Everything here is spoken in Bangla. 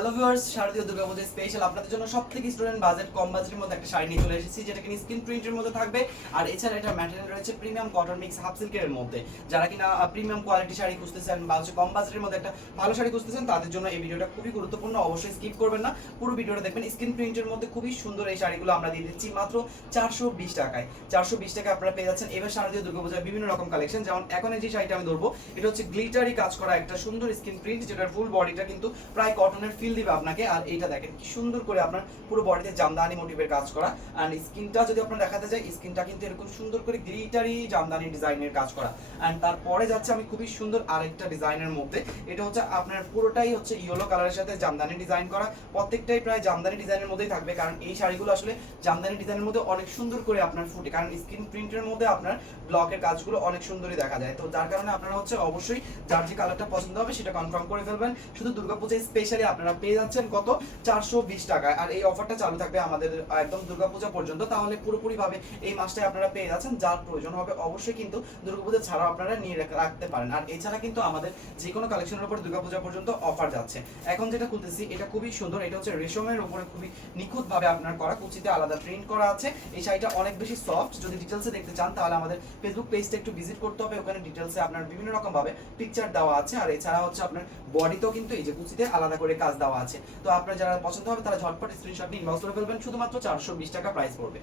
হ্যালো ভিউয়ার্স, শারদীয় দুর্গাপূজা স্পেশাল আপনাদের জন্য সবথেকে স্টুডেন্ট বাজেট কম বাজেটের মধ্যে একটা শাড়ি নিয়ে চলে এসেছি, যেটা কিনা স্ক্রিন প্রিন্টের মধ্যে থাকবে। আর এছাড়া এটা ম্যাটেরিয়াল রয়েছে প্রিমিয়াম কটন মিক্স হাফ সিল্কের মধ্যে। যারা কিনা প্রিমিয়াম কোয়ালিটি শাড়ি খুঁজতেছেন বা হচ্ছে কম বাজেটের মধ্যে একটা ভালো শাড়ি খুঁজতেছেন, তাদের জন্য এই ভিডিওটা খুবই গুরুত্বপূর্ণ। অবশ্যই স্কিপ করবেন না, পুরো ভিডিওটা দেখবেন। স্ক্রিন প্রিন্টের মধ্যে খুবই সুন্দর এই শাড়িগুলো আমরা দিয়ে দিচ্ছি মাত্র 420 টাকায়। 420 টাকায় আপনারা পেয়ে যাচ্ছেন এবার শারদীয় দুর্গাপূজার বিভিন্ন রকম কালেকশন। যেমন এখন এই যে শাড়িটা আমি ধরবো, এটা হচ্ছে গ্লিটারি কাজ করা একটা সুন্দর স্ক্রিন প্রিন্ট, যেটার ফুল বডিটা কিন্তু প্রায় কটনের ফিল দিবে আপনাকে। আর এইটা দেখেন কি সুন্দর করে আপনার পুরো বডিতে জামদানি মোটিভের কাজ করা। এন্ড স্কিনটা যদি আপনারা দেখাতে যাই, স্কিনটা কিন্তু এরকম সুন্দর করে গ্লিটারি জামদানি ডিজাইনের কাজ করা। এন্ড তারপরে যাচ্ছে আমি খুবই সুন্দর আরেকটা ডিজাইনের মধ্যে। এটা হচ্ছে আপনার পুরোটাই হচ্ছে ইয়েলো কালারের সাথে জামদানি ডিজাইন করা। প্রত্যেকটাই প্রায় জামদানি ডিজাইনের মধ্যেই থাকবে, কারণ এই শাড়িগুলো আসলে জামদানি ডিজাইনের মধ্যে অনেক সুন্দর করে আপনার ফুটে, কারণ স্ক্রিন প্রিন্টের মধ্যে আপনার ব্লকের কাজগুলো অনেক সুন্দরই দেখা যায়। তো যার কারণে আপনারা হচ্ছে অবশ্যই যার যে কালারটা পছন্দ হবে সেটা কনফার্ম করে ফেলবেন। শুধু দুর্গাপূজায় স্পেশালি আপনারা পেয়ে যাচ্ছেন কত, 420 টাকায়। আর এই অফারটা চালু থাকবে আমাদের একদম দুর্গাপূজা পর্যন্ত। তাহলে পুরোপুরি ভাবে এই মাসটায় আপনারা পেয়ে যাচ্ছেন। যার প্রয়োজন হবে অবশ্যই কিন্তু দুর্গাপূজা ছাড়াও আপনারা নিয়ে রাখতে পারেন। আর এছাড়া কিন্তু আমাদের যে কোনো কালেকশনের উপর দুর্গাপূজা পর্যন্ত অফার যাচ্ছে। এখন যেটা খুলতেছি এটা খুবই সুন্দর, এটা হচ্ছে রেশমের উপরে খুবই নিখুঁত ভাবে আপনার করা, কুচিতে আলাদা প্রিন্ট করা আছে। এই শাড়িটা অনেক বেশি সফট। যদি ডিটেলসে দেখতে চান তাহলে আমাদের ফেসবুক পেজটা একটু ভিজিট করতে হবে। ওখানে ডিটেলসে আপনার বিভিন্ন রকম ভাবে পিকচার দেওয়া আছে। আর এছাড়া হচ্ছে আপনার বডিতেও কিন্তু এই যে কুচিতে আলাদা করে কাজ দেওয়া আছে। তো আপনার যারা পছন্দ হবে তারা ঝটপট স্ক্রিনশট নিয়ে ইনবক্স করে ফেলবেন। শুধুমাত্র 420 টাকা প্রাইস পড়বে।